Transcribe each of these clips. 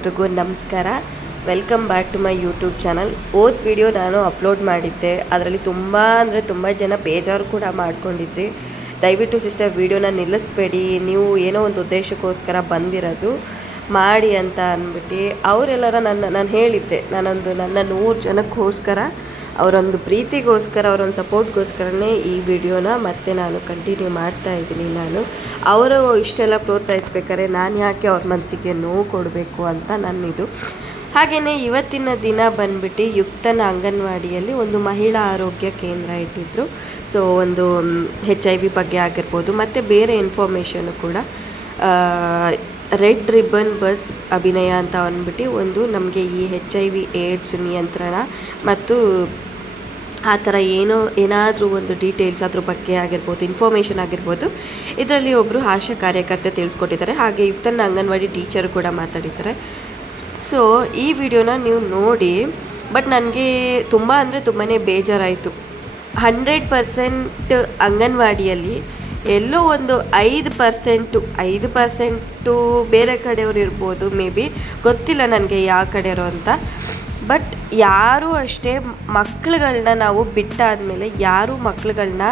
ಎಲ್ರಿಗೂ ನಮಸ್ಕಾರ. Welcome back to my YouTube channel old video ನಾನು ಅಪ್ಲೋಡ್ ಮಾಡಿದ್ದೆ. ಅದರಲ್ಲಿ ತುಂಬ ಅಂದರೆ ತುಂಬ ಜನ ಬೇಜಾರು ಕೂಡ ಮಾಡ್ಕೊಂಡಿದ್ರಿ. ದಯವಿಟ್ಟು ಸಿಸ್ಟರ್ ವೀಡಿಯೋನ ನಿಲ್ಲಿಸ್ಬೇಡಿ. ನೀವು ಏನೋ ಒಂದು ಉದ್ದೇಶಕ್ಕೋಸ್ಕರ ಬಂದಿರೋದು ಮಾಡಿ ಅಂತ ಅಂದ್ಬಿಟ್ಟು ಅವರೆಲ್ಲರ ನನ್ನ, ನಾನು ಹೇಳಿದ್ದೆ. ನಾನೊಂದು ನನ್ನ ನೂರು ಜನಕ್ಕೋಸ್ಕರ ಅವರೊಂದು ಪ್ರೀತಿಗೋಸ್ಕರ, ಅವರೊಂದು ಸಪೋರ್ಟ್ಗೋಸ್ಕರನೇ ಈ ವಿಡಿಯೋನ ಮತ್ತೆ ನಾನು ಕಂಟಿನ್ಯೂ ಮಾಡ್ತಾ ಇದ್ದೀನಿ ನಾನು. ಅವರು ಇಷ್ಟೆಲ್ಲ ಪ್ರೋತ್ಸಾಹಿಸ್ಬೇಕಾದ್ರೆ ನಾನು ಯಾಕೆ ಅವ್ರ ಮನಸ್ಸಿಗೆ ನೋವು ಕೊಡಬೇಕು ಅಂತ ನನ್ನಿದು. ಹಾಗೆಯೇ ಇವತ್ತಿನ ದಿನ ಬಂದ್ಬಿಟ್ಟು ಯುಕ್ತನ ಅಂಗನವಾಡಿಯಲ್ಲಿ ಒಂದು ಮಹಿಳಾ ಆರೋಗ್ಯ ಕೇಂದ್ರ ಇಟ್ಟಿದ್ರು. ಸೊ ಒಂದು ಹೆಚ್ ಐ ವಿ ಬಗ್ಗೆ ಆಗಿರ್ಬೋದು, ಮತ್ತು ಬೇರೆ ಇನ್ಫಾರ್ಮೇಷನು ಕೂಡ ರೆಡ್ ರಿಬ್ಬನ್ ಬಸ್ ಅಭಿನಯ ಅಂತ ಅಂದ್ಬಿಟ್ಟು ಒಂದು ನಮಗೆ ಈ ಹೆಚ್ ಐ ವಿ ಏಡ್ಸ್ ನಿಯಂತ್ರಣ ಮತ್ತು ಆ ಥರ ಏನೋ, ಏನಾದರೂ ಒಂದು ಡೀಟೇಲ್ಸ್ ಅದ್ರ ಬಗ್ಗೆ ಆಗಿರ್ಬೋದು ಇನ್ಫಾರ್ಮೇಷನ್ ಆಗಿರ್ಬೋದು, ಇದರಲ್ಲಿ ಒಬ್ಬರು ಆಶಾ ಕಾರ್ಯಕರ್ತೆ ತಿಳಿಸ್ಕೊಟ್ಟಿದ್ದಾರೆ. ಹಾಗೆ ಯುಕ್ತನ ಅಂಗನವಾಡಿ ಟೀಚರ್ ಕೂಡ ಮಾತಾಡಿದ್ದಾರೆ. ಸೊ ಈ ವಿಡಿಯೋನ ನೀವು ನೋಡಿ ಬಟ್ ನನಗೆ ತುಂಬ ಅಂದರೆ ತುಂಬಾ ಬೇಜಾರಾಯಿತು. ಹಂಡ್ರೆಡ್ ಪರ್ಸೆಂಟ್ ಅಂಗನವಾಡಿಯಲ್ಲಿ ಎಲ್ಲೋ ಒಂದು ಐದು ಪರ್ಸೆಂಟು ಐದು ಪರ್ಸೆಂಟು ಬೇರೆ ಕಡೆಯವ್ರು ಇರ್ಬೋದು, ಮೇ ಬಿ ಗೊತ್ತಿಲ್ಲ ನನಗೆ ಯಾವ ಕಡೆಯವರು ಅಂತ. ಬಟ್ ಯಾರೂ ಅಷ್ಟೇ ಮಕ್ಳುಗಳನ್ನ ನಾವು ಬಿಟ್ಟಾದಮೇಲೆ ಯಾರೂ ಮಕ್ಳುಗಳನ್ನ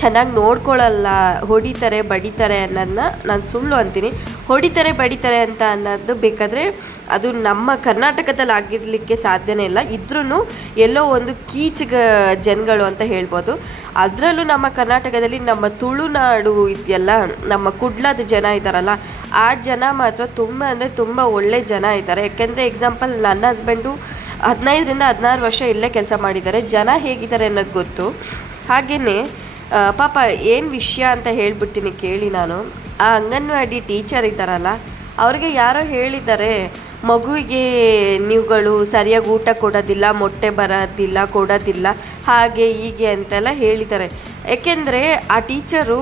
ಚೆನ್ನಾಗಿ ನೋಡ್ಕೊಳ್ಳಲ್ಲ ಹೊಡಿತಾರೆ, ಬಡಿತಾರೆ ಅನ್ನೋದನ್ನ ನಾನು ಸುಳ್ಳು ಅಂತೀನಿ. ಹೊಡಿತಾರೆ, ಬಡಿತಾರೆ ಅಂತ ಅನ್ನೋದು ಬೇಕಾದರೆ ಅದು ನಮ್ಮ ಕರ್ನಾಟಕದಲ್ಲಿ ಆಗಿರಲಿಕ್ಕೆ ಸಾಧ್ಯನೇ ಇಲ್ಲ. ಇದ್ರೂ ಎಲ್ಲೋ ಒಂದು ಕೀಚಗ ಜನಗಳು ಅಂತ ಹೇಳ್ಬೋದು. ಅದರಲ್ಲೂ ನಮ್ಮ ಕರ್ನಾಟಕದಲ್ಲಿ ನಮ್ಮ ತುಳುನಾಡು ಇದೆಯಲ್ಲ, ನಮ್ಮ ಕುಡ್ಲದ ಜನ ಇದ್ದಾರಲ್ಲ ಆ ಜನ ಮಾತ್ರ ತುಂಬ ಅಂದರೆ ತುಂಬ ಒಳ್ಳೆ ಜನ ಇದ್ದಾರೆ ಯಾಕೆಂದರೆ ಎಕ್ಸಾಂಪಲ್ ನನ್ನ ಹಸ್ಬೆಂಡು ಹದಿನೈದರಿಂದ ಹದಿನಾರು ವರ್ಷ ಇಲ್ಲೇ ಕೆಲಸ ಮಾಡಿದ್ದಾರೆ. ಜನ ಹೇಗಿದ್ದಾರೆ ಅನ್ನೋದು ಗೊತ್ತು. ಹಾಗೆಯೇ ಪಾಪ ಏನು ವಿಷಯ ಅಂತ ಹೇಳ್ಬಿಡ್ತೀನಿ ಕೇಳಿ ನಾನು. ಆ ಅಂಗನವಾಡಿ ಟೀಚರ್ ಇದ್ದಾರಲ್ಲ, ಅವ್ರಿಗೆ ಯಾರೋ ಹೇಳಿದ್ದಾರೆ, ಮಗುವಿಗೆ ನೀವುಗಳು ಸರಿಯಾಗಿ ಊಟ ಕೊಡೋದಿಲ್ಲ, ಮೊಟ್ಟೆ ಬರೋದಿಲ್ಲ, ಕೊಡೋದಿಲ್ಲ, ಹಾಗೆ ಹೀಗೆ ಅಂತೆಲ್ಲ ಹೇಳಿದ್ದಾರೆ. ಏಕೆಂದರೆ ಆ ಟೀಚರು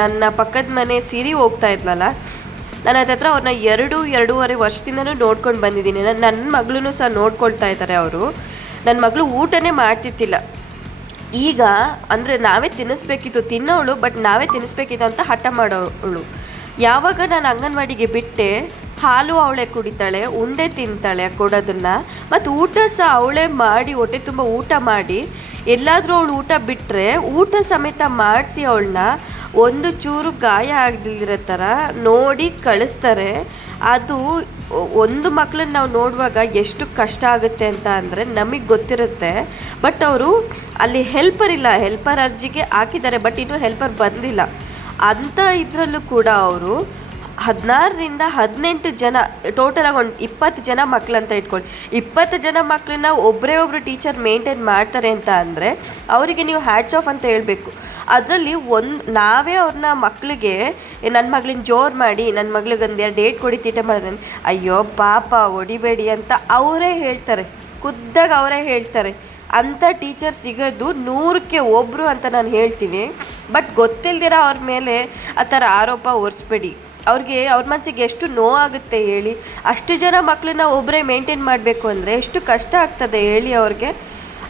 ನನ್ನ ಪಕ್ಕದ ಮನೆ ಸಿರಿ ಹೋಗ್ತಾ ಇದ್ಲಲ್ಲ ನಾನು ಅದ ಹತ್ರ ಅವ್ರನ್ನ ಎರಡು, ಎರಡೂವರೆ ವರ್ಷದಿಂದನೂ ನೋಡ್ಕೊಂಡು ಬಂದಿದ್ದೀನಿ. ನನ್ನ ನನ್ನ ಮಗಳೂ ಸಹ ನೋಡ್ಕೊಳ್ತಾ ಇದ್ದಾರೆ ಅವರು. ನನ್ನ ಮಗಳು ಊಟನೇ ಮಾಡ್ತಿರ್ತಿಲ್ಲ. ಈಗ ಅಂದರೆ ನಾವೇ ತಿನ್ನಿಸ್ಬೇಕಿತ್ತು, ತಿನ್ನೋಳು ಬಟ್ ನಾವೇ ತಿನ್ನಿಸ್ಬೇಕಿತ್ತು ಅಂತ ಹಠ ಮಾಡೋಳು. ಯಾವಾಗ ನಾನು ಅಂಗನವಾಡಿಗೆ ಬಿಟ್ಟೆ, ಹಾಲು ಅವಳೆ ಕುಡಿತಾಳೆ, ಉಂಡೆ ತಿಂತಾಳೆ ಕೊಡೋದನ್ನ, ಮತ್ತು ಊಟ ಸಹ ಅವಳೇ ಮಾಡಿ, ಹೊಟ್ಟೆ ತುಂಬ ಊಟ ಮಾಡಿ, ಎಲ್ಲಾದರೂ ಅವಳು ಊಟ ಬಿಟ್ಟರೆ ಊಟ ಸಮೇತ ಮಾಡಿಸಿ ಅವಳನ್ನ ಒಂದು ಚೂರು ಗಾಯ ಆಗದಿರೋ ಥರ ನೋಡಿ ಕಳಿಸ್ತಾರೆ. ಅದು ಒಂದು ಮಕ್ಕಳನ್ನ ನಾವು ನೋಡುವಾಗ ಎಷ್ಟು ಕಷ್ಟ ಆಗುತ್ತೆ ಅಂತ ಅಂದರೆ ನಮಗೆ ಗೊತ್ತಿರುತ್ತೆ. ಬಟ್ ಅವರು ಅಲ್ಲಿ ಹೆಲ್ಪರ್ ಇಲ್ಲ ಹೆಲ್ಪರ್ ಅರ್ಜಿಗೆ ಹಾಕಿದ್ದಾರೆ, ಬಟ್ ಇನ್ನೂ ಹೆಲ್ಪರ್ ಬಂದಿಲ್ಲ. ಅಂಥ ಇದರಲ್ಲೂ ಕೂಡ ಅವರು ಹದಿನಾರರಿಂದ ಹದಿನೆಂಟು ಜನ ಟೋಟಲಾಗಿ ಒಂದು ಇಪ್ಪತ್ತು ಜನ ಮಕ್ಕಳಂತ ಇಟ್ಕೊಳ್ಳಿ ಇಪ್ಪತ್ತು ಜನ ಮಕ್ಕಳನ್ನ ಒಬ್ಬರೇ ಒಬ್ಬರು ಟೀಚರ್ ಮೇಂಟೈನ್ ಮಾಡ್ತಾರೆ ಅಂತ ಅಂದರೆ, ಅವರಿಗೆ ನೀವು ಹ್ಯಾಟ್ಸ್ ಆಫ್ ಅಂತ ಹೇಳಬೇಕು. ಅದರಲ್ಲಿ ಒಂದು, ನಾವೇ ಅವ್ರನ್ನ ಮಕ್ಕಳಿಗೆ ನನ್ನ ಮಗಳನ್ನ ಜೋರು ಮಾಡಿ ನನ್ನ ಮಗಳಿಗೆ ಎರಡು ಡೇಟ್ ಕೊಡಿ, ತೀಟ ಮಾಡಿದ್ರೆ ಅಯ್ಯೋ ಪಾಪ ಹೊಡಿಬೇಡಿ ಅಂತ ಅವರೇ ಹೇಳ್ತಾರೆ. ಖುದ್ದಾಗ ಅವರೇ ಹೇಳ್ತಾರೆ. ಅಂಥ ಟೀಚರ್ ಸಿಗೋದು ನೂರಕ್ಕೆ ಒಬ್ಬರು ಅಂತ ನಾನು ಹೇಳ್ತೀನಿ. ಬಟ್ ಗೊತ್ತಿಲ್ದಿರ ಅವ್ರ ಮೇಲೆ ಆ ಥರ ಆರೋಪ ಹೊರಿಸ್ಬೇಡಿ ಅವ್ರಿಗೆ ಅವ್ರ ಮನಸ್ಸಿಗೆ ಎಷ್ಟು ನೋವಾಗುತ್ತೆ ಹೇಳಿ, ಅಷ್ಟು ಜನ ಮಕ್ಕಳನ್ನ ಒಬ್ಬರೇ ಮೇಂಟೈನ್ ಮಾಡಬೇಕು ಅಂದರೆ ಎಷ್ಟು ಕಷ್ಟ ಆಗ್ತದೆ ಹೇಳಿ ಅವ್ರಿಗೆ.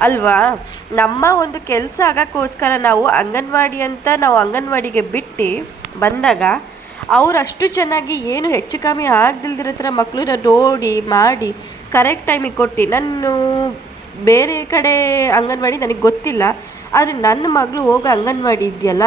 ಅಲ್ವಾ? ನಮ್ಮ ಒಂದು ಕೆಲಸ ಆಗೋಕ್ಕೋಸ್ಕರ ನಾವು ಅಂಗನವಾಡಿ ಅಂತ ನಾವು ಅಂಗನವಾಡಿಗೆ ಬಿಟ್ಟು ಬಂದಾಗ ಅವ್ರು ಅಷ್ಟು ಚೆನ್ನಾಗಿ ಏನು ಹೆಚ್ಚು ಕಮ್ಮಿ ಆಗದಿಲ್ದಿರೋ ಮಕ್ಕಳನ್ನ ನೋಡಿ, ಮಾಡಿ ಕರೆಕ್ಟ್ ಟೈಮಿಗೆ ಕೊಟ್ಟು, ನಾನು ಬೇರೆ ಕಡೆ ಅಂಗನವಾಡಿ ನನಗೆ ಗೊತ್ತಿಲ್ಲ. ಆದರೆ ನನ್ನ ಮಗಳು ಹೋಗೋ ಅಂಗನವಾಡಿ ಇದೆಯಲ್ಲ,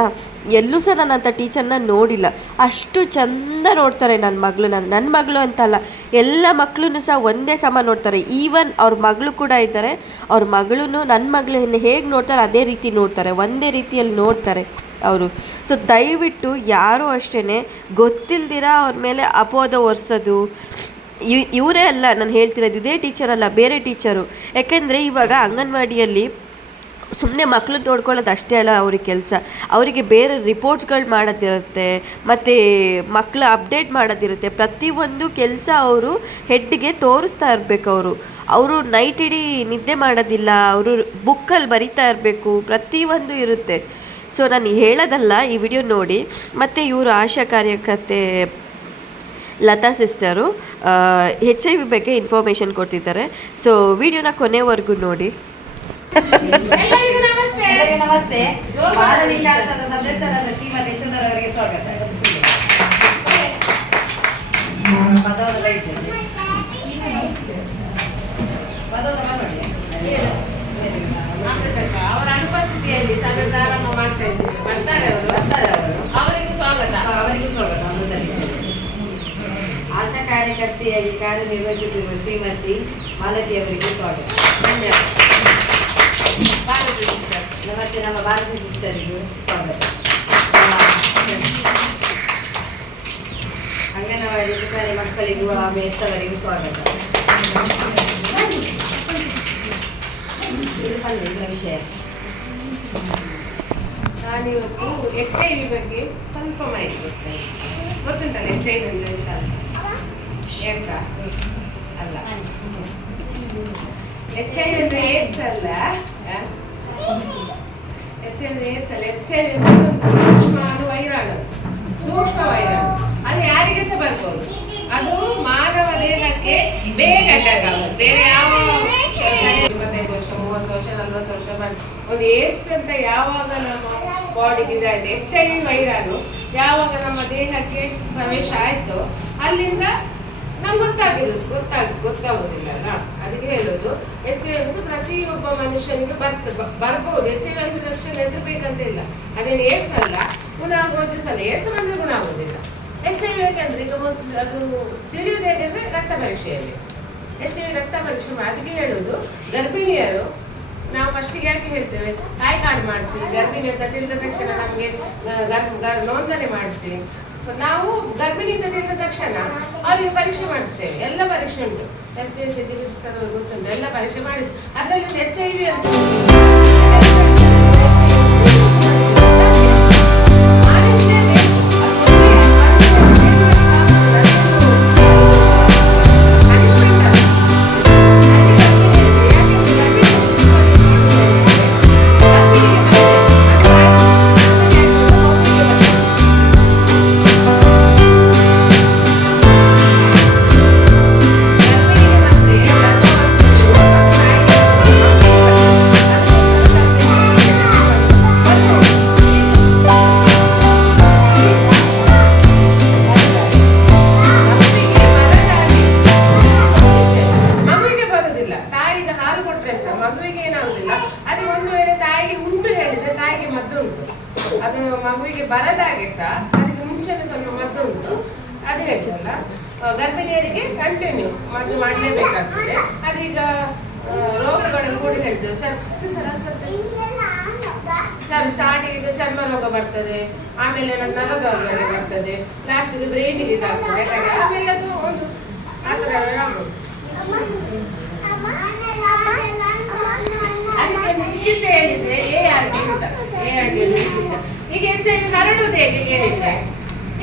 ಎಲ್ಲೂ ಸಹ ನಾನು ಅಂಥ ಟೀಚರ್ನ ನೋಡಿಲ್ಲ. ಅಷ್ಟು ಚಂದ ನೋಡ್ತಾರೆ ನನ್ನ ಮಗಳು ನನ್ನ ನನ್ನ ಮಗಳು ಅಂತಲ್ಲ ಎಲ್ಲ ಮಕ್ಕಳನ್ನು ಸಹ ಒಂದೇ ಸಮ ನೋಡ್ತಾರೆ. ಈವನ್ ಅವ್ರ ಮಗಳು ಕೂಡ ಇದ್ದಾರೆ, ಅವ್ರ ಮಗಳೂ ನನ್ನ ಮಗಳನ್ನ ಹೇಗೆ ನೋಡ್ತಾರೆ ಅದೇ ರೀತಿ ನೋಡ್ತಾರೆ, ಒಂದೇ ರೀತಿಯಲ್ಲಿ ನೋಡ್ತಾರೆ ಅವರು. ಸೊ ದಯವಿಟ್ಟು ಯಾರೂ ಅಷ್ಟೇ ಗೊತ್ತಿಲ್ದಿರ ಅವ್ರ ಮೇಲೆ ಅಪೋದ ಒರೆಸೋದು. ಇವರೇ ಅಲ್ಲ, ನಾನು ಹೇಳ್ತಿರೋದು ಇದೇ ಟೀಚರ್ ಅಲ್ಲ, ಬೇರೆ ಟೀಚರು ಯಾಕೆಂದರೆ ಇವಾಗ ಅಂಗನವಾಡಿಯಲ್ಲಿ ಸುಮ್ಮನೆ ಮಕ್ಳು ನೋಡ್ಕೊಳ್ಳೋದು ಅಷ್ಟೇ ಅಲ್ಲ ಅವ್ರಿಗೆ ಕೆಲಸ. ಅವರಿಗೆ ಬೇರೆ ರಿಪೋರ್ಟ್ಸ್ಗಳು ಮಾಡೋದಿರುತ್ತೆ, ಮತ್ತು ಮಕ್ಕಳು ಅಪ್ಡೇಟ್ ಮಾಡೋದಿರುತ್ತೆ. ಪ್ರತಿಯೊಂದು ಕೆಲಸ ಅವರು ಹೆಡ್ಗೆ ತೋರಿಸ್ತಾ ಇರಬೇಕು ಅವರು. ಅವರು ನೈಟ್ ಇಡೀ ನಿದ್ದೆ ಮಾಡೋದಿಲ್ಲ, ಅವರು ಬುಕ್ಕಲ್ಲಿ ಬರಿತಾ ಇರಬೇಕು, ಪ್ರತಿಯೊಂದು ಇರುತ್ತೆ. ಸೊ ನಾನು ಹೇಳೋದಲ್ಲ, ಈ ವಿಡಿಯೋ ನೋಡಿ. ಮತ್ತು ಇವರು ಆಶಾ ಕಾರ್ಯಕರ್ತೆ Lata sister H I V ಬಗ್ಗೆ ಇನ್ಫಾರ್ಮೇಷನ್ ಕೊಡ್ತಿದ್ದಾರೆ ಸೊ ವಿಡಿಯೋನ ಕೊನೆವರೆಗೂ ನೋಡಿ. ನಮಸ್ತೆ. ಎಲ್ಲರಿಗೂ ನಮಸ್ತೆ. ಬಾಲ ವಿಕಾಸದ ಸದಸ್ಯರಾದ ಶ್ರೀಮತಿ ಯಶೋಧರ ಅವರಿಗೆ ಸ್ವಾಗತ. ಪದವದ ಇದ್ದೇನೆ ಪದವದ ಮಾಡಿ ಅವರ ಅನುಪಸ್ಥಿತಿಯಲ್ಲಿ ಸಭೆ ಪ್ರಾರಂಭ ಮಾಡ್ತಾ ಇದ್ದೀವಿ. ಬರ್ತಾರೆ ಅವರು? ಬರ್ತಾರೆ ಅವರು. ಅವರಿಗೂ ಸ್ವಾಗತ. ಅವರಿಗೂ ಸ್ವಾಗತ. ಅಮೃತರಿಗೆ ಆಶಾ ಕಾರ್ಯಕರ್ತೆಯಾಗಿ ಕಾರ್ಯನಿರ್ವಹಿಸುತ್ತಿರುವ ಶ್ರೀಮತಿ ಮಾಲತಿ ಅವರಿಗೆ ಸ್ವಾಗತ. ಧನ್ಯವಾದ. ನಮಸ್ತೆ ನಮ್ಮ ಭಾರತೀಯ ಸಿಸ್ಟರಿಗೂ ಸ್ವಾಗತ ಅಂಗನವಾಡಿ ಪುಟಾಣಿ ಮಕ್ಕಳಿಗೂ ಹಾಗೂ ಸ್ವಾಗತ ಇದು ಇದರ ವಿಷಯ ನಾನಿವತ್ತು ಎಚ್ ಐ ವಿ ಬಗ್ಗೆ ಸ್ವಲ್ಪ ಮಾಹಿತಿ ಕೊಡ್ತೇನೆ ಗೊತ್ತುಂಟಲ್ಲ ಎಚ್ ಐ ಅಂದ್ರೆ ಅಲ್ಲ ಎಚ್ ಐ ವಿ ಅಂದ್ರೆ ಅಲ್ಲ ಎಚ್ ಐ ಎಸ್ ಅಲ್ಲ ಎಚ್ ವಿ ಸೂಕ್ಷ್ಮ ಅದು ವೈರಾಣು ಸೂಕ್ಷ್ಮ ಅದು ಯಾರಿಗೆ ಸಹ ಬರ್ಬೋದು ಅದು ಮಾನವ ದೇಹಕ್ಕೆ ಬೇಗ ಅಟ್ಯಾಕ್ ಬೇರೆ ಯಾವ ಇಪ್ಪತ್ತೈದು ವರ್ಷ ಮೂವತ್ತು ವರ್ಷ ನಲ್ವತ್ತು ವರ್ಷ ಒಂದು ಅಂತ ಯಾವಾಗ ನಮ್ಮ, ಬಾಡಿಗೆ ಇದಾಯ್ತು ಎಚ್ ಐ ವಿ ವೈರಾಣು. ಯಾವಾಗ ನಮ್ಮ ದೇಹಕ್ಕೆ ಪ್ರವೇಶ ಆಯ್ತು ಅಲ್ಲಿಂದ ನಮ್ಗೆ ಗೊತ್ತಾಗಿರೋದು, ಗೊತ್ತಾಗ ಗೊತ್ತಾಗೋದಿಲ್ಲ ಅಲ್ಲ ಅದಕ್ಕೆ ಹೇಳೋದು, ಎಚ್ ಐ ಅನ್ನೋದು ಪ್ರತಿಯೊಬ್ಬ ಮನುಷ್ಯನಿಗೆ ಬರ್ತ ಬರ್ಬೋದು. ಎಚ್ ಐ ವಿ ಅಷ್ಟೇ ಹೆದರ್ಬೇಕಂತ ಇಲ್ಲ. ಅದೇನು ಏಸ್ ಅಲ್ಲ, ಗುಣ ಆಗೋದು ಸಲ, ಏಸ್ ಬಂದ್ರೆ ಗುಣ ಆಗೋದಿಲ್ಲ ಎಚ್ ಐ ಬೇಕಂದ್ರೆ ಈಗ ಅದು ತಿಳಿಯೋದು ಹೇಗೆಂದ್ರೆ ರಕ್ತ ಪರೀಕ್ಷೆಯಲ್ಲಿ. ಎಚ್ ಐ ರಕ್ತ ಪರೀಕ್ಷೆ ಅದಕ್ಕೆ ಹೇಳೋದು, ಗರ್ಭಿಣಿಯರು, ನಾವು ಫಸ್ಟಿಗೆ ಯಾಕೆ ಹೇಳ್ತೇವೆ? ತಾಯಿ ಕಾರ್ಡ್ ಮಾಡಿಸಿ, ಗರ್ಭಿಣಿ ಅಂತ ತಿಳಿದ ತಕ್ಷಣ ನಮಗೆ ನೋಂದಣಿ ಮಾಡಿಸಿ. ನಾವು ಗರ್ಭಿಣಿ ತೆಗೆದ ತಕ್ಷಣ ಅವರಿಗೆ ಪರೀಕ್ಷೆ ಮಾಡಿಸ್ತೇವೆ. ಎಲ್ಲ ಪರೀಕ್ಷೆ ಉಂಟು. ಎಸ್ ಬಿ ಎಸ್ ಚಿಕಿತ್ಸಕರು ಗೊತ್ತುಂಟು. ಎಲ್ಲ ಪರೀಕ್ಷೆ ಮಾಡಿ ಅದರಲ್ಲಿ ಎಚ್ ಐ ವಿ ಅಂತ. ಗರ್ಭಿಣಿಯರಿಗೆ ಕಂಟಿನ್ಯೂ ಮದ್ದು ಮಾಡಲೇಬೇಕಾಗ್ತದೆ. ಅದೀಗ ರೋಗಗಳು ಕೂಡ ಹೇಳ್ತೇವೆ ಚರ್ಮ ಸ್ಟಾರ್ಟಿಂಗ್ ಚರ್ಮ ರೋಗ ಬರ್ತದೆ. ಆಮೇಲೆ ನರದೌರ್ಬಲ್ಯ ಬರ್ತದೆ. ಲಾಸ್ಟಿಗೆ ಬ್ರೈನಿಗೆ ಇದಾಗ್ತದೆ. ಆಮೇಲೆ ಅದು ಒಂದು ಚಿಕಿತ್ಸೆ ಹೇಳಿದ್ರೆ ಎ ಆರ್ ಡಿ ಅಂತ. ಎ ಆರ್ ಡಿ ಚಿಕಿತ್ಸೆ. ಈಗ ಹೆಚ್ಚಾಗಿ ಹರಡುವುದು ಹೇಗೆ ಕೇಳಿದ್ರೆ?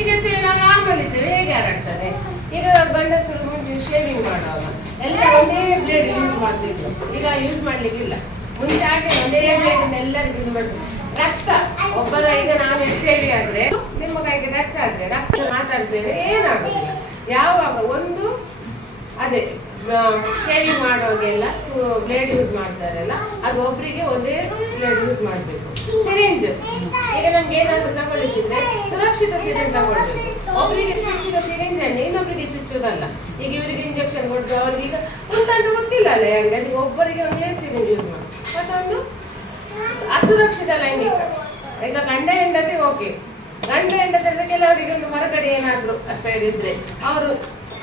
ಈಗ ಹೆಚ್ಚಾಗಿ ನಾವು ನಾರ್ಮಲ್ ಇದ್ದೇವೆ ಹೇಗೆ ಹರಡ್ತದೆ? ಈಗ ಗಂಡಸರು ಮುಂಚೆ ಶೇವಿಂಗ್ ಮಾಡುವಾಗ ಎಲ್ಲ ಒಂದೇ ಬ್ಲೇಡ್ ಯೂಸ್ ಮಾಡ್ತಿದ್ರು. ಈಗ ಯೂಸ್ ಮಾಡ್ಲಿಕ್ಕಿಲ್ಲ ಮುಂಚೆ ಹಾಗೆ ಒಂದೇ ಬ್ಲೇಡ್ ಎಲ್ಲರಿಗೂ ಇದು ಮಾಡ್ತಿದ್ರು. ರಕ್ತ. ಒಬ್ಬರ ಈಗ ನಾನು ಶೇವಿ ಆದ್ರೆ ನಿಮ್ಮ ಕೈಗೆ ಟಚ್ ಆದ್ರೆ ರಕ್ತ ಮಾತಾಡ್ತೇವೆ, ಏನಾಗುದಿಲ್ಲ. ಯಾವಾಗ ಒಂದು ಅದೇ ಶೇವಿಂಗ್ ಮಾಡೋಗೆಲ್ಲ ಬ್ಲೇಡ್ ಯೂಸ್ ಮಾಡ್ತಾರಲ್ಲ, ಅದು ಒಬ್ಬರಿಗೆ ಒಂದೇ ಬ್ಲೇಡ್ ಯೂಸ್ ಮಾಡಬೇಕು. ಸಿರಿಂಜ್. ಈಗ ನಮ್ಗೆ ಏನಾದ್ರೂ ತಗೊಳ್ಳಿದ್ರೆ ಸುರಕ್ಷಿತ ಸಿರಿಂಜ್ ತಗೊಳ್ಬೇಕು. ಒಬ್ಬರಿಗೆ ಚುಚ್ಚಿದ ಸಿರಿಂಜ್ ಅಲ್ಲಿ ಇನ್ನೊಬ್ರಿಗೆ ಚುಚ್ಚೋದಲ್ಲ ಈಗ ಇವರಿಗೆ ಇಂಜೆಕ್ಷನ್ ಕೊಟ್ಟು ಅವ್ರಿಗೆ ಈಗ ಗೊತ್ತಿಲ್ಲ ಅಲ್ಲ ಅದಕ್ಕೆ ಒಬ್ಬರಿಗೆ ಒಂದೇ ಸಿರಿಂಜ್ ಯೂಸ್ ಮಾಡಿ. ಮತ್ತೊಂದು ಅಸುರಕ್ಷಿತ ಲೈಂಗಿಕ. ಈಗ ಗಂಡ ಹೆಂಡತಿ ಓಕೆ ಗಂಡ ಹೆಂಡತಿ ಕೆಲವರಿಗೆ ಒಂದು ಹೊರಗಡೆ ಏನಾದ್ರು ಅಫೇರ್ ಇದ್ರೆ ಅವರು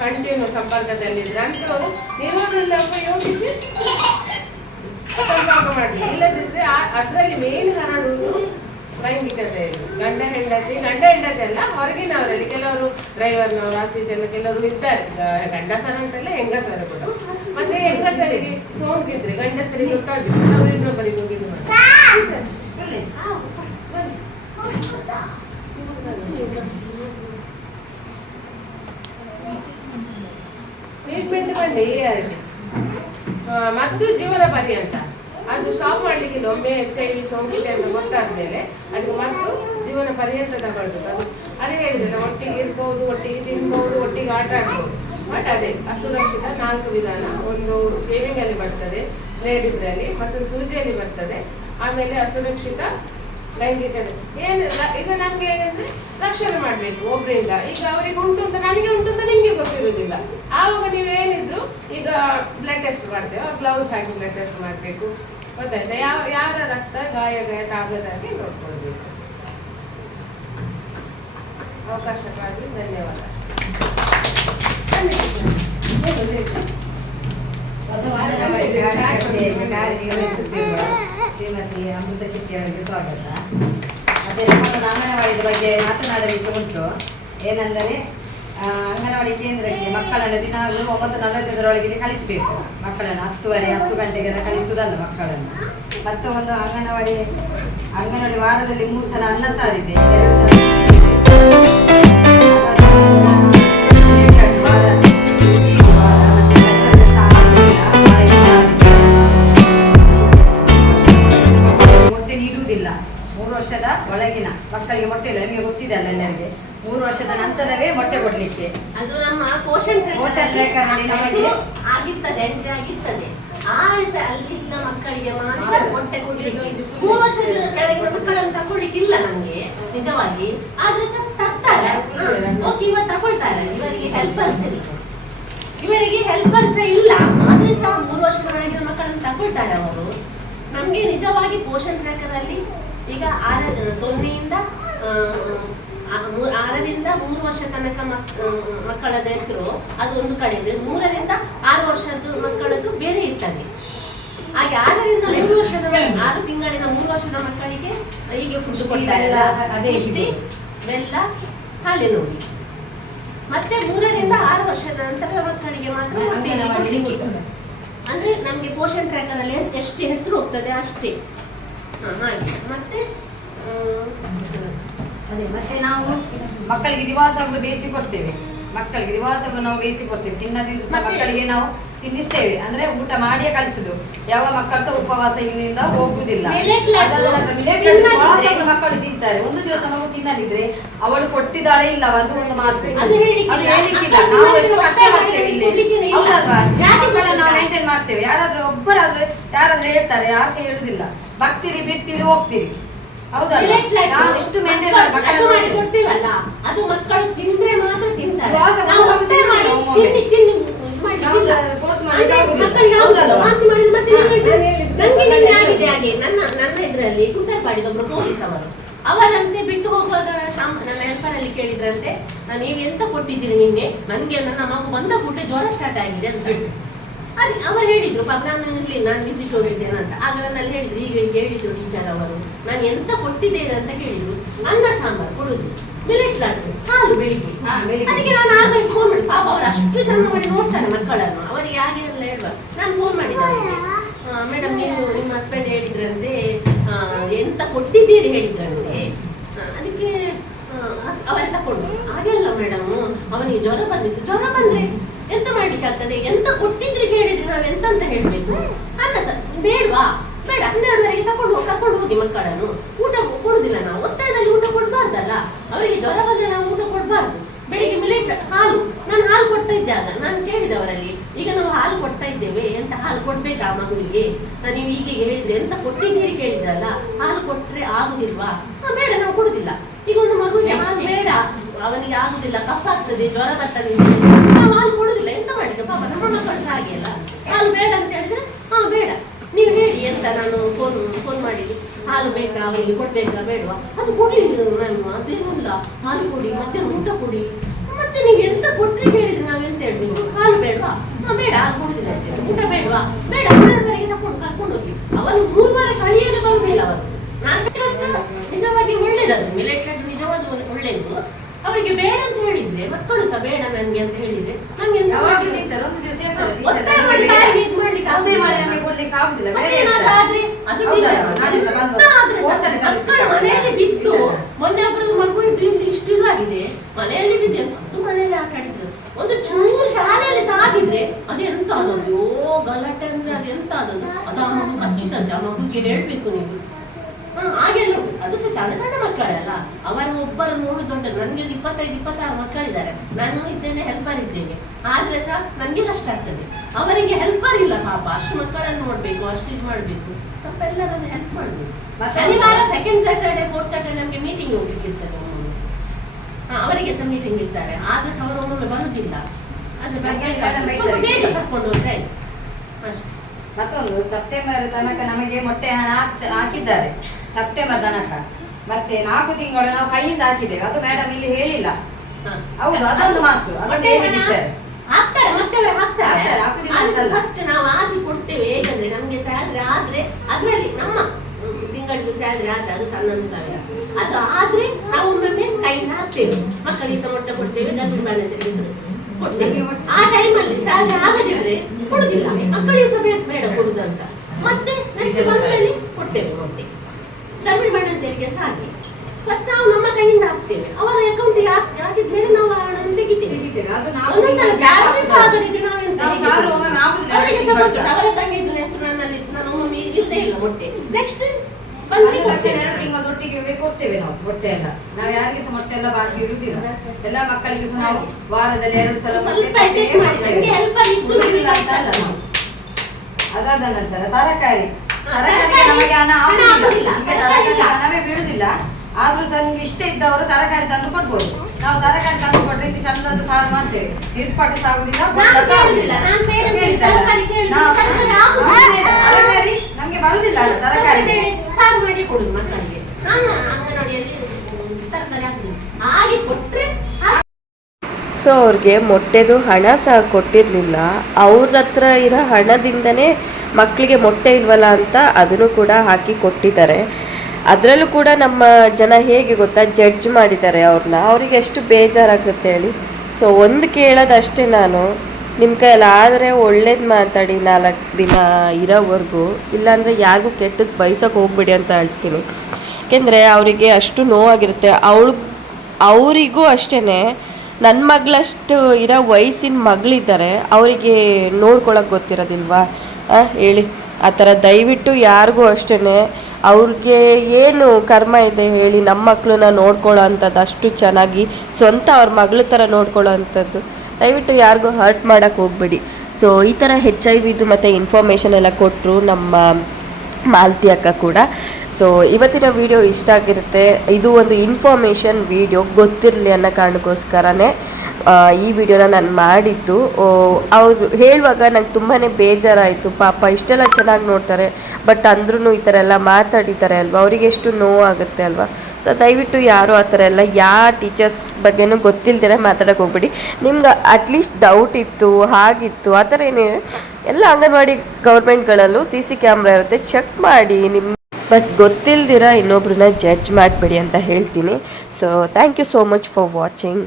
ಕಂಟಿನ್ಯೂ ಸಂಪರ್ಕದಲ್ಲಿದ್ರೆ ಅಂತವರು ಸಂಪರ್ಕ ಮಾಡಲಿ ಇಲ್ಲದಿದ್ರೆ ಅದರಲ್ಲಿ ಮೇನ್ ಹರಡುವುದು ಲೈಂಗಿಕತೆ. ಗಂಡ, ಹೆಂಡತಿ ಗಂಡ, ಹೆಂಡತಿ ಅಲ್ಲ, ಹೊರಗಿನವರಲ್ಲಿ ಕೆಲವರು ಡ್ರೈವರ್ನವರು ಆಚೆ ಜನ ಕೆಲವರು ಇದ್ದಾರೆ. ಗಂಡಸರ ಅಂತಲ್ಲ ಹೆಂಗಸರ ಕೂಡ. ಮತ್ತೆ ಹೆಂಗಸರಿಗೆ ಸೋಂಕಿದ್ರೆ ಗಂಡಸರಿಗೆ ಗೊತ್ತಾಗಿದ್ರೆ ಅವರು ಇನ್ನೊಬ್ಬರಿಗೆ ಹೋಗಿ. ಟ್ರೀಟ್ಮೆಂಟ್ ಯಾರಿಗೆ ಮತ್ತು ಜೀವನ ಪರ್ಯಂತ. ಅದು ಸ್ಟಾಪ್ ಮಾಡ್ಲಿಕ್ಕಿಲ್ಲ ಒಮ್ಮೆ ಎಚ್ ಐ ವಿ ಸೋಂಕಿದೆ ಅಂತ ಗೊತ್ತಾದ್ಮೇಲೆ ಅದಕ್ಕೆ ಮತ್ತು ಜೀವನ ಪರ್ಯಂತ ತಗೊಳ್ಬೇಕು. ಅದು ಅದೇ ಹೇಳಿದ್ರೆ ಒಟ್ಟಿಗೆ ಇರ್ಬೋದು, ಒಟ್ಟಿಗೆ ತಿನ್ಬೋದು, ಒಟ್ಟಿಗೆ ಆಟ ಆಡ್ಬೋದು. ಬಟ್ ಅದೇ, ಅಸುರಕ್ಷಿತ ನಾಲ್ಕು ವಿಧಾನ. ಒಂದು ಶೇವಿಂಗ್ ಅಲ್ಲಿ ಬರ್ತದೆ ಬ್ಲೇಡ್ ಇದ್ರಲ್ಲಿ, ಮತ್ತೊಂದು ಸೂಜಿಯಲ್ಲಿ ಬರ್ತದೆ. ಆಮೇಲೆ ಅಸುರಕ್ಷಿತ ಲೈಂಗಿಕ ಏನು ಈಗ ನಮ್ಗೆ ಏನಂದ್ರೆ ರಕ್ಷಣೆ ಮಾಡ್ಬೇಕು ಒಬ್ರಿಂದ. ಈಗ ಅವರಿಗೆ ಉಂಟು ಅಂತ, ನನಗೆ ಉಂಟು ಅಂತ ನಿಮಗೆ ಗೊತ್ತಿರುವುದಿಲ್ಲ. ಆವಾಗ ನೀವೇ ಬ್ಲಡ್ ಟೆಸ್ಟ್ ಮಾಡ್ತೇವೆ. ಗ್ಲೌಸ್ ಹಾಕಿ ಬ್ಲಡ್ ಟೆಸ್ಟ್ ಮಾಡಬೇಕು. ಗೊತ್ತಾಯ್ತಾ ಯಾವ ಯಾರ ರಕ್ತ ಗಾಯ ಗಾಯ ಆಗದಾಗೆ ನೋಡ್ಕೊಳ್ಬೇಕು. ಅವಕಾಶಕ್ಕಾಗಿ ಧನ್ಯವಾದ. ಶ್ರೀಮತಿ ಅಮೃತ ಶೆಟ್ಟಿ ಅವರಿಗೆ ಸ್ವಾಗತ. ಮತ್ತೆ ನಮ್ಮ ಅಂಗನವಾಡಿಯ ಬಗ್ಗೆ ಮಾತನಾಡಲಿಕ್ಕೆ ಉಂಟು. ಏನೆಂದರೆ ಅಂಗನವಾಡಿ ಕೇಂದ್ರಕ್ಕೆ ಮಕ್ಕಳನ್ನು ದಿನಾಗಲೂ ಒಂಬತ್ತು ನಲವತ್ತೈದರೊಳಗೆ ಕಲಿಸಬೇಕು ಮಕ್ಕಳನ್ನು ಹತ್ತುವರೆ, ಹತ್ತು ಗಂಟೆಗೆಲ್ಲ ಕಲಿಸುವುದಲ್ಲ ಮಕ್ಕಳನ್ನು. ಮತ್ತು ಒಂದು ಅಂಗನವಾಡಿ ಅಂಗನವಾಡಿ ವಾರದಲ್ಲಿ ಮೂರು ಸಲ ಅನ್ನ ಸಾರಿದೆ. ಎರಡು ಸಲ. ಮೊಟ್ಟೆ ನೀಡುವುದಿಲ್ಲ. ಮೂರು ವರ್ಷದ ಒಳಗಿನ ಮಕ್ಕಳಿಗೆ ಮೊಟ್ಟೆ ಇಲ್ಲ ನಿಮಗೆ ಗೊತ್ತಿದೆ ಅಲ್ಲ ಎಲ್ಲರಿಗೆ. ಮೂರು ವರ್ಷದ ನಂತರವೇ ಮೊಟ್ಟೆ ಕೊಡ್ಲಿಕ್ಕೆ. ಅದು ನಮ್ಮ ಪೋಷಣ್ ಪೋಷಣ್ ನಮಗೆ- ಆಗಿರ್ತದೆ ಎಂಟ್ರಿ ಆಗಿರ್ತದೆ. ಆ ಅಲ್ಲಿದ್ದ ಮಕ್ಕಳಿಗೆ ಮಾತ್ರ ಮೊಟ್ಟೆ ಕೊಡ್ಲಿಕ್ಕೆ. ಮೂರು ವರ್ಷದ ಕೆಳಗಿನ ಮಕ್ಕಳನ್ನು ತಗೊಳ್ಳಿಕ್ಕಿಲ್ಲ ನಮ್ಗೆ ನಿಜವಾಗಿ. ಆದ್ರೆ ಸಹ ತರ್ತಾರೆ. ಇವತ್ತು ತಗೊಳ್ತಾರೆ ಇವರಿಗೆ ಹೆಲ್ಪರ್ಸ್ ಇವರಿಗೆ ಹೆಲ್ಪರ್ಸ್ ಇಲ್ಲ. ಆದ್ರೆ ಸಹ ಮೂರು ವರ್ಷದ ಒಳಗಿನ ಮಕ್ಕಳನ್ನು ತಗೊಳ್ತಾರೆ ಅವರು. ನಮ್ಗೆ ನಿಜವಾಗಿ ಪೋಷಣ್ ಅಲ್ಲಿ ಈಗ ಆರ ಸೊನ್ನೆಯಿಂದ ಆರರಿಂದ ಮೂರು ವರ್ಷ ತನಕ ಮಕ್ ಮಕ್ಕಳದ ಹೆಸರು ಅದು ಒಂದು ಕಡೆ ಇದೆ. ಮೂರರಿಂದ ಆರು ವರ್ಷದ್ದು ಮಕ್ಕಳದ್ದು ಬೇರೆ ಇರ್ತದೆ. ಹಾಗೆ ಆರರಿಂದ ಮೂರು ವರ್ಷದ ಆರು ತಿಂಗಳಿನ ಮೂರು ವರ್ಷದ ಮಕ್ಕಳಿಗೆ ಹೀಗೆ ಫುಡ್ ಕೊಡ್ತಾರೆ. ಬೆಲ್ಲ, ಅದೇ ನೋಡಿ. ಮತ್ತೆ ಮೂರರಿಂದ ಆರು ವರ್ಷದ ನಂತರ ಮಕ್ಕಳಿಗೆ ಮಾತ್ರ ಅಂದ್ರೆ ನಮ್ಗೆ ಪೋಷಣ್ ಟ್ರ್ಯಾಕರ್ ಅಲ್ಲಿ ಎಷ್ಟು ಹೆಸರು ಹೋಗ್ತದೆ ಅಷ್ಟೇ. ಹಾಗೆ. ಮತ್ತೆ ಮತ್ತೆ ನಾವು ಮಕ್ಕಳಿಗೆ ದಿವಸಗಳು ಬೇಯಿಸಿ ಕೊಡ್ತೇವೆ ಮಕ್ಕಳಿಗೆ ದಿವಸಗಳು ನಾವು ಬೇಯಿಸಿ ಕೊಡ್ತೇವೆ ತಿನ್ನದಿದ್ರು ದಿವಸ ಮಕ್ಕಳಿಗೆ ನಾವು ತಿನ್ನಿಸ್ತೇವೆ. ಅಂದ್ರೆ ಊಟ ಮಾಡಿಯೇ ಕಳಿಸುದು ಯಾವ ಮಕ್ಕಳು ಸಹ ಉಪವಾಸ ಇಲ್ಲಿಂದ ಹೋಗುದಿಲ್ಲ ಮಕ್ಕಳು ತಿಂತಾರೆ. ಒಂದು ದಿವಸ ಮಗು ತಿನ್ನದಿದ್ರೆ ಅವಳು ಕೊಟ್ಟಿದ್ದಾಳೆ ಇಲ್ಲ ಅದು ಒಂದು ಮಾತು. ಅದು ಹೇಳಿಕ್ಕಿಲ್ಲ. ಅದು ಹೇಳಿಕ್ಕಿಲ್ಲ. ಅದು ನಾವು ಎಷ್ಟು ಕಷ್ಟ ಒತ್ತಾಯ ಮಾಡ್ತೇವೆ. ಇಲ್ಲಿ. ಹೌದಲ್ವಾ? ಜಾತಿ ನಾವು ಕೊಡ್ತಾರೆ. ಮೇಂಟೈನ್ ಮಾಡ್ತೇವೆ. ಯಾರಾದ್ರೂ ಒಬ್ಬರಾದ್ರೆ ಯಾರಾದ್ರೂ ಹೇಳ್ತಾರೆ ಆಸೆ ಹೇಳುದಿಲ್ಲ ಬರ್ತೀರಿ ಬಿಡ್ತೀರಿ ಹೋಗ್ತೀರಿ. ಅದು ಮಕ್ಕಳು ತಿಂದ್ರೆ ಮಾತ್ರ ತಿಂತಾರೆ. ನಂಗೆ ನಿನ್ನೆ ಆಗಿದೆ ಹಾಗೆ. ನನ್ನ ನನ್ನ ಇದ್ರಲ್ಲಿ ಕುಂಟಲ್ಪಾಡಿದ ಒಬ್ರು ಪೊಲೀಸ್ ಅವರು. ಅವರಂತೆ ಬಿಟ್ಟು ಹೋಗುವಾಗ ಶಾಮ್ ನನ್ನ ಹೆಲ್ಪರ್ ಅಲ್ಲಿ ಕೇಳಿದ್ರಂತೆ ನಾನು ನೀವು ಎಂತ ಕೊಟ್ಟಿದ್ದೀರಿ ನಿನ್ನೆ? ನನಗೆ ನನ್ನ ಮಗು ಬಂದ ಕೂಡಲೇ ಜ್ವರ ಸ್ಟಾರ್ಟ್ ಆಗಿದೆ. ಅಂತ ಅದೇ ಅವರು ಹೇಳಿದ್ರು ಪಾಪ ನಾನು ನಾನು ವಿಸಿಟ್ ಹೋಗಿದ್ದೇನೆ ಅಂತ. ಆಗ ನನ್ನಲ್ಲಿ ಹೇಳಿದ್ರು ಈಗ ಹೀಗೆ ಹೇಳಿದ್ರು ಟೀಚರ್ ಅವರು. ನಾನು ಎಂತ ಕೊಟ್ಟಿದ್ದೇನೆ ಅಂತ ಕೇಳಿದ್ರು. ಅನ್ನ ಸಾಂಬಾರ್ ಕೊಡುದು. ಮಿಲೆಟ್ ಲಾಡು ಹಾಲು ಬೆಳಿಗ್ಗೆ. ಅದಕ್ಕೆ ನಾನು ಆಗ ಫೋನ್ ಮಾಡಿ ಪಾಪ ಅವರು ಅಷ್ಟು ಚಂದ ಮಾಡಿ ನೋಡ್ತಾರೆ ಮಕ್ಕಳನ್ನು. ಅವರಿಗೆ ಹಾಗೆ ಎಲ್ಲ ಹೇಳುವ ನಾನು ಫೋನ್ ಮಾಡಿದ್ದೆ ಮೇಡಮ್ ನೀವು ನಿಮ್ಮ ಹಸ್ಬೆಂಡ್ ಹೇಳಿದ್ರಂತೆ ಎಂತ ಕೊಟ್ಟಿದ್ದೀರಿ ಹೇಳಿದ್ರಂತೆ. ಅದಕ್ಕೆ ಅವರೇ ತಕೊಂಡು ಹಾಗೆಲ್ಲ ಮೇಡಮ್ ಅವನಿಗೆ ಜ್ವರ ಬಂದಿತ್ತು. ಜ್ವರ ಬಂದ್ರೆ ಎಂತ ಮಾಡ್ಲಿಕ್ಕೆ ಆಗ್ತದೆ? ಎಂತ ಕೊಟ್ಟಿದ್ರೆ ಹೇಳಿದ್ರೆ ನಾವು ಎಂತ ಅಂತ ಹೇಳ್ಬೇಕು? ಅಲ್ಲ ಸರ್ ಬೇಡವಾ? ಬೇಡ, ಹನ್ನೆರಡುವರೆಗೆ ತಕೊಂಡು ಹೋಗಿ ತಕೊಂಡು ಹೋಗಿ ಮಕ್ಕಳನ್ನು. ಊಟ ಕೊಡುದಿಲ್ಲ ನಾವು. ಒತ್ತಾಯದಲ್ಲಿ ಊಟ ಕೊಡಬಾರ್ದಲ್ಲ. ಅವರಿಗೆ ಜ್ವರ ಬಂದ್ರೆ ನಾವು ಊಟ ಕೊಡಬಾರ್ದು. ಬೆಳಿಗ್ಗೆ ಮಿಲೇಟ್ ಹಾಲು. ನಾನು ಹಾಲು ಕೊಡ್ತಾ ಇದ್ದೆ ಆಗ. ನಾನು ಕೇಳಿದೆ ಅವರಲ್ಲಿ ಈಗ ನಾವು ಹಾಲು ಕೊಡ್ತಾ ಇದ್ದೇವೆ ಎಂತ ಹಾಲು ಕೊಡ್ಬೇಕಾ ಮಗುವಿಗೆ? ನಾನು ನೀವು ಈಗ ಹೇಳಿದ್ರೆ ಎಂತ ಕೊಟ್ಟಿದ್ದೀರಿ ಕೇಳಿದ್ರಲ್ಲ, ಹಾಲು ಕೊಟ್ರೆ ಆಗುದಿಲ್ವಾ? ಬೇಡ, ನಾವು ಕೊಡುದಿಲ್ಲ ಈಗ ಒಂದು ಮಗುವಿಗೆ ಹಾಲು ಬೇಡ. ಅವನಿಗೆ ಆಗುದಿಲ್ಲ ಕಫ ಜ್ವರ ಬರ್ತದೆ ನಾವು ಹಾಲು ಕೊಡುದಿಲ್ಲ. ಎಂತ ಮಾಡಿದ್ರೆ ಪಾಪ ನಮ್ಮ ಮಕ್ಕಳು ಸಹ ಹಾಗೆ ಅಲ್ಲ. ಹಾಲು ಬೇಡ ಅಂತ ಹೇಳಿದ್ರೆ, ಹಾ, ಬೇಡ. ನೀವು ಹೇಳಿ ಎಂತ ನಾನು ಫೋನ್ ಫೋನ್ ಮಾಡಿದ್ದು. ಹಾಲು ಬೇಕಾ? ಅವರಿಗೆ ಕೊಡ್ಬೇಕಾ? ಬೇಡವಾ? ಅದು ಕೊಡಿ ಮ್ಯಾಮ್ ಅದೇನಿಲ್ಲ ಹಾಲು ಕೊಡಿ ಮತ್ತೆ ಊಟ ಕೊಡಿ. ಮತ್ತೆ ನೀವು ಎಂತ ಕೊಟ್ಟರೆ ಕೇಳಿದ್ರೆ ನಾವು ಎಂತ ಹೇಳ್ಬೇಕು ಹಾಲು ಬೇಡವಾ ಹಾ ಬೇಡ ಹಾಲು ಕೊಡುದಿಲ್ಲ ಅಂತ ಹೇಳಿ. ಊಟ ಬೇಡವಾ ಬೇಡ ಹನ್ನೆರಡುವರೆಗೆ ತಕೊಂಡು ಕರ್ಕೊಂಡು ಹೋಗಿ ಅವನು ಮೂರುವರೆ ಕಳಿಯಲು ಬರುದಿಲ್ಲ ಅವರು ನಾನು ನಿಜವಾಗಿ ಒಳ್ಳೇದದು ಮಿಲೆಟೆಡ್ ನಿಜವಾದ ಒಳ್ಳೇದು ಅವರಿಗೆ ಬೇಡ ಅಂತ ಹೇಳಿದ್ರೆ ಮಕ್ಕಳು ಸಹ ಬೇಡ ನನ್ಗೆ ಅಂತ ಹೇಳಿದ್ರೆ ನಂಗೆ ಎಂತ ಯಾವಾಗ ಮಾಡ್ಲಿಕ್ಕೆ- ತಿಂತಾರೆ ಒಂದು ದಿವಸ ಹೇಳ್ತಾರೆ teacher ಒತ್ತಾಯ ನಮಗೆ ಮಾಡಿ ಬೇಡ. ತಾಯಿಗೆ ಇದು ಮಾಡ್ಲಿಕ್ಕೆ ಒತ್ತಾಯ ಮಾಡಿ ಆಗುದಿಲ್ಲ. ನಮಗೆ ಕೊಡ್ಲಿಕ್ಕೆ ಆಗುದಿಲ್ಲ ಬೇಡ ಮತ್ತೆ ಏನಾದ್ರೂ ಹೇಳ್ತಾರೆ. ಆದ್ರೆ ಅದು ಹೌದಾ? ಟೀಚರ್ ನಾಳೆಯಿಂದ ಬಂದು ಎಂತ ಆದ್ರೆ sports ಅಲ್ಲಿ ಸಹ ಕಲಿಸ್ಲಿಕ್ಕೆ ಮಕ್ಕಳು ಮನೆಯಲ್ಲಿ ಬಿದ್ದು ಇದೆಯಲ್ಲ. ಮೊನ್ನೆ ಒಬ್ಬರದ್ದು ಮಗು ಇದ್ದು ಇಲ್ಲಿ ಇಷ್ಟು ಆಗಿದೆ ಮನೆಯಲ್ಲಿ ಬಿದ್ದು ಅದು ಮನೆಯಲ್ಲಿ ಆಟ ಆಡಿದ್ರು ಒಂದು ಚೂರು ಶಾಲೆಯಲ್ಲಿ ತಾಗಿದ್ರೆ ಅದು ಎಂತ ಆದದ್ದು ಓ ಗಲಾಟೆ ಅಂದ್ರೆ ಅದು ಎಂತ ಆದದ್ದು ಅದು ಕಚ್ಚಿತಂತೆ ಆ ಮಗುಗೆ ಹೇಳ್ಬೇಕು ನೀವು ಹಾಗೆ ಹಾಗೆಲ್ಲ. ಅದು ಸಹ ಸಣ್ಣ ಸಣ್ಣ ಮಕ್ಕಳಲ್ಲ. ಅವರ ಒಬ್ಬರು ನೋಡು ದೊಡ್ಡ ನನಗೆ ಒಂದು ಇಪ್ಪತ್ತೈದು ಇಪ್ಪತ್ತಾರು ಮಕ್ಕಳಿದ್ದಾರೆ. ನಾನು ಇದ್ದೇನೆ ಹೆಲ್ಪರ್ ಇದ್ದೇನೆ. ಆದ್ರೆ ಸಹ ನನಗೆ ಕಷ್ಟ ಆಗ್ತದೆ. ಅವರಿಗೆ ಹೆಲ್ಪರ್ ಇಲ್ಲ ಪಾಪ. ಅಷ್ಟು ಮಕ್ಕಳನ್ನು ನೋಡ್ಬೇಕು ಅಷ್ಟು ಇದು ಮಾಡ್ಬೇಕು. ಸ್ವಲ್ಪ ಎಲ್ಲರನ್ನು ಹೆಲ್ಪ್ ಮಾಡ್ಬೇಕು. ಶನಿವಾರ ಸೆಕೆಂಡ್ ಸ್ಯಾಟರ್ಡೆ ಫೋರ್ತ್ ಸ್ಯಾಟರ್ಡೆ ನಮಗೆ ಮೀಟಿಂಗ್ ಹೋಗ್ಲಿಕ್ಕೆ ಇರ್ತದೆ ಒಮ್ಮೊಮ್ಮೆ. ಹಾ, ಅವರಿಗೆ ಸಹ ಮೀಟಿಂಗ್ ಇರ್ತಾರೆ. ಆದ್ರೆ ಸಹ ಅವರು ಒಮ್ಮೊಮ್ಮೆ ಬರುದಿಲ್ಲ. ಆದ್ರೆ ಬಗ್ಗೆ ಬೇಗ ಕರ್ಕೊಂಡು ಹೋದ್ರೆ ಆಯ್ತು. ಅಷ್ಟೇ. ಮತ್ತೊಂದು ಸೆಪ್ಟೆಂಬರ್ ತನಕ ನಮಗೆ ಮೊಟ್ಟೆ ಹಣ ಹಾಕಿದ್ದಾರೆ. ಸೆಪ್ಟೆಂಬರ್ ತನಕ. ಮತ್ತೆ ನಾಲ್ಕು ತಿಂಗಳು ನಾವು ಕೈಯಿಂದ ಹಾಕಿದ್ದೇವೆ. ಅದು ಮೇಡಮ್ ಇಲ್ಲಿ ಹೇಳಿಲ್ಲ. ಹೌದು ಅದೊಂದು ಮಾತು. ಅದೊಂದು ಟೀಚರ್ ಹಾಕ್ತಾರೆ ಮತ್ತೆ ಅವರು ಹಾಕ್ತಾರೆ. ಅಂತಲ್ಲ. ಫಸ್ಟ್ ನಾವು ಹಾಕಿ ಕೊಡ್ತೇವೆ. ಹೇಗಂದ್ರೆ ನಮ್ಗೆ ಸ್ಯಾಲ್ರಿ ಆದ್ರೆ ಅದ್ರಲ್ಲಿ ನಮ್ಮ ತಿಂಗಳಿಗೆ ಸ್ಯಾಲ್ರಿ ಆದ್ರೆ ಅದು ಹನ್ನೊಂದು ಸಾವಿರ. ಅದು ಆದ್ರೆ ನಾವು ಒಮ್ಮೆ ಕೈಯಿಂದ ಹಾಕ್ತೇವೆ. ಮಕ್ಕಳಿಗೆ ಸಹ ಮೊಟ್ಟೆ ಕೊಡ್ತೇವೆ ಗಂಡು ಸಹ ಕೊಡ್ತೇವೆ ಆ ಟೈಮಲ್ಲಿ ಸ್ಯಾಲ್ರಿ ಆಗದಿದ್ರೆ ಕೊಡುದಿಲ್ಲ. ಮಕ್ಕಳಿಗೆ ಸಹ ಬೇಡ ಕೊಡುದಂತ ಮತ್ತೆ ನೆಕ್ಸ್ಟ್ ಬಂದ್ಮೇಲೆ ಕೊಡ್ತೇವೆ ಮೊಟ್ಟೆ ಗರ್ಭಿಣಿ ತೆರಿಗೆ ಸಹ ಹಾಗೆ ಫಸ್ಟ್ ನಾವು ನಮ್ಮ ಕೈಯಿಂದ ಹಾಕ್ತೇವೆ. ಅವರ ಅಕೌಂಟಿಗೆ ಹಾಕಿದ್ಮೇಲೆ ನಾವು ಆ ಹಣವನ್ನು ತೆಗಿತೇವೆ ತೆಗಿತೇವೆ. ಅದು ನಾವು ಒಂದೊಂದ್ಸಲ salary ಸಹ ಆಗದಿದ್ರೆ ನಾವೆಂತ ನಾವು ತೆಗಿತೇವೆ? ಸಾರು ಒಮ್ಮೊಮ್ಮೆ ಆಗುದಿಲ್ಲ, ಅವರಿಗೆ ಸಹ ತಿಂಗಳು ಗೊತ್ತು. ಸಹ. ಅವರ ತಂಗಿದ್ದು ಹೆಸರು ನನ್ನಲ್ಲಿ ನಾನು ಒಮ್ಮೊಮ್ಮೆ ಇರುದೇ ಇಲ್ಲ ಮೊಟ್ಟೆ ನೆಕ್ಸ್ಟ್ ಒಂದು ಬಂದ್ರೆ ಲಕ್ಷ ಎರಡು ತಿಂಗಳ ಒಟ್ಟಿಗೆ ಕೊಡ್ತೇವೆ ನಾವು ಮೊಟ್ಟೆ ಎಲ್ಲ ನಾವು ಯಾರಿಗೆ ಸಹ ಮೊಟ್ಟೆ ಎಲ್ಲ ಬಾಕಿ ಇಡುದಿಲ್ಲ ಎಲ್ಲ ಮಕ್ಕಳಿಗೆ ಸಹ ನಾವು ವಾರದಲ್ಲಿ ಎರಡು ಸಲ. ಅದಾದ ನಂತರ ತರಕಾರಿ. ತರಕಾರಿ ನಮಗೆ ಹಣ ಆಗುದಿಲ್ಲ. ತರಕಾರಿ. ಹಣವೇ ಬಿಡುದಿಲ್ಲ ಆದ್ರೂ ತನಗೆ ಇಷ್ಟ ಇದ್ದವರು ತರಕಾರಿ ತಂದು ಕೊಡ್ಬೋದು. ನಾವು ತರಕಾರಿ ತಂದು ಕೊಟ್ಟರೆ ಇಲ್ಲಿ ಚಂದದ್ದು ಸಾರು ಮಾಡ್ತೇವೆ. ನಿರ್ಪಟ ಸಾಗುದಿಲ್ಲ ನಾನು ಬೊಳ್ಳ ಸಹ ಕೇಳುದಿಲ್ಲ. ಆಗುದಿಲ್ಲ. ನಾನು ಬೇರೆ ಕೇಳಿದ್ದಲ್ಲ? ತರಕಾರಿ ಕೇಳಿದ್ರೆ ನಾವು- ತರಕಾರಿ ಆಗುದಿಲ್ಲ. ಹಾ, ತರಕಾರಿ ನಮ್ಗೆ ಬರುದಿಲ್ಲ ಅಲ್ಲ ತರಕಾರಿ ಸಾರು ಮಾಡಿ ಕೊಡುದು ಮಕ್ಕಳಿಗೆ ನಾನು ಅಂಗನವಾಡಿಯಲ್ಲಿ ತರಕಾರಿ ಹಾಕುದಿಲ್ಲ ಹಾಗೆ ಕೊಟ್ರೆ ಹಾಗೆ ಸೊ ಅವ್ರಿಗೆ ಮೊಟ್ಟೆದು ಹಣ ಸಹ ಕೊಟ್ಟಿರಲಿಲ್ಲ. ಅವ್ರ ಹತ್ರ ಇರೋ ಹಣದಿಂದನೇ ಮಕ್ಕಳಿಗೆ ಮೊಟ್ಟೆ ಇಲ್ವಲ್ಲ ಅಂತ ಅದನ್ನು ಕೂಡ ಹಾಕಿ ಕೊಟ್ಟಿದ್ದಾರೆ. ಅದರಲ್ಲೂ ಕೂಡ ನಮ್ಮ ಜನ ಹೇಗೆ ಗೊತ್ತಾ ಜಡ್ಜ್ ಮಾಡಿದ್ದಾರೆ ಅವ್ರನ್ನ. ಅವ್ರಿಗೆ ಎಷ್ಟು ಬೇಜಾರಾಗುತ್ತೆ ಹೇಳಿ. ಸೊ ಒಂದು ಕೇಳೋದಷ್ಟೇ ನಾನು, ನಿಮ್ಮ ಕೈಯಲ್ಲಿ ಆದರೆ ಒಳ್ಳೇದು ಮಾತಾಡಿ ನಾಲ್ಕು ದಿನ ಇರೋವರೆಗೂ, ಇಲ್ಲಾಂದರೆ ಯಾರಿಗೂ ಕೆಟ್ಟದ್ದು ಬಯಸೋಕೆ ಹೋಗ್ಬಿಡಿ ಅಂತ ಹೇಳ್ತೀನಿ. ಯಾಕೆಂದರೆ ಅವರಿಗೆ ಅಷ್ಟು ನೋವಾಗಿರುತ್ತೆ. ಅವಳು, ಅವರಿಗೂ ಅಷ್ಟೇ ನನ್ನ ಮಗಳಷ್ಟು ಇರೋ ವಯಸ್ಸಿನ ಮಗಳಿದ್ದಾರೆ ಅವರಿಗೆ ನೋಡ್ಕೊಳಕ್ಕೆ ಗೊತ್ತಿರೋದಿಲ್ವಾ? ಹೇಳಿ. ಆ ಥರ ದಯವಿಟ್ಟು ಯಾರಿಗೂ ಅಷ್ಟೇ ಅವ್ರಿಗೆ ಏನು ಕರ್ಮ ಇದೆ ಹೇಳಿ ನಮ್ಮ ಮಕ್ಕಳನ್ನ ನೋಡ್ಕೊಳ್ಳೋ ಅಂಥದ್ದು ಅಷ್ಟು ಚೆನ್ನಾಗಿ ಸ್ವಂತ ಅವ್ರ ಮಗಳ ಥರ ನೋಡ್ಕೊಳ್ಳೋ ಅಂಥದ್ದು. ದಯವಿಟ್ಟು ಯಾರಿಗೂ ಹರ್ಟ್ ಮಾಡೋಕ್ಕೆ ಹೋಗಬೇಡಿ. ಸೊ ಈ ಥರ ಹೆಚ್ ಐ ವಿದು ಮತ್ತು ಇನ್ಫಾರ್ಮೇಷನ್ ಎಲ್ಲ ಕೊಟ್ಟರು ನಮ್ಮ ಮಾಲತಿ ಅಕ್ಕ ಕೂಡ. ಸೊ ಇವತ್ತಿನ ವಿಡಿಯೋ ಇಷ್ಟ ಆಗಿರುತ್ತೆ. ಇದು ಒಂದು ಇನ್ಫಾರ್ಮೇಷನ್ ವಿಡಿಯೋ ಗೊತ್ತಿರಲಿ ಅನ್ನೋ ಕಾರಣಕ್ಕೋಸ್ಕರನೇ ಈ ವಿಡಿಯೋನ ನಾನು ಮಾಡಿದ್ದು. ಅವರು ಹೇಳುವಾಗ ನಂಗೆ ತುಂಬಾ ಬೇಜಾರಾಯಿತು. ಪಾಪ ಇಷ್ಟೆಲ್ಲ ಚೆನ್ನಾಗಿ ನೋಡ್ತಾರೆ, ಬಟ್ ಅಂದ್ರೂ ಈ ಥರ ಎಲ್ಲ ಮಾತಾಡಿದ್ದಾರೆ ಅಲ್ವಾ? ಅವರಿಗೆ ಎಷ್ಟು ನೋವಾಗುತ್ತೆ ಅಲ್ವಾ? ಸೊ ದಯವಿಟ್ಟು ಯಾರು ಆ ಥರ ಎಲ್ಲ ಯಾವ ಟೀಚರ್ಸ್ ಬಗ್ಗೆನೂ ಗೊತ್ತಿಲ್ದಿರ ಮಾತಾಡೋಕೆ ಹೋಗ್ಬೇಡಿ. ನಿಮ್ಗೆ ಅಟ್ಲೀಸ್ಟ್ ಡೌಟ್ ಇತ್ತು, ಹಾಗಿತ್ತು, ಆ ಥರ ಏನಿದೆ? ಎಲ್ಲ ಅಂಗನವಾಡಿ ಗೌರ್ಮೆಂಟ್ಗಳಲ್ಲೂ ಸಿ ಸಿ ಕ್ಯಾಮ್ರಾ ಇರುತ್ತೆ. ಚೆಕ್ ಮಾಡಿ ನಿಮ್ಮ ಬಟ್ ಗೊತ್ತಿಲ್ದಿರ ಇನ್ನೊಬ್ರನ್ನ ಜಡ್ಜ್ ಮಾಡಬೇಡಿ ಅಂತ ಹೇಳ್ತೀನಿ. So thank you so much for watching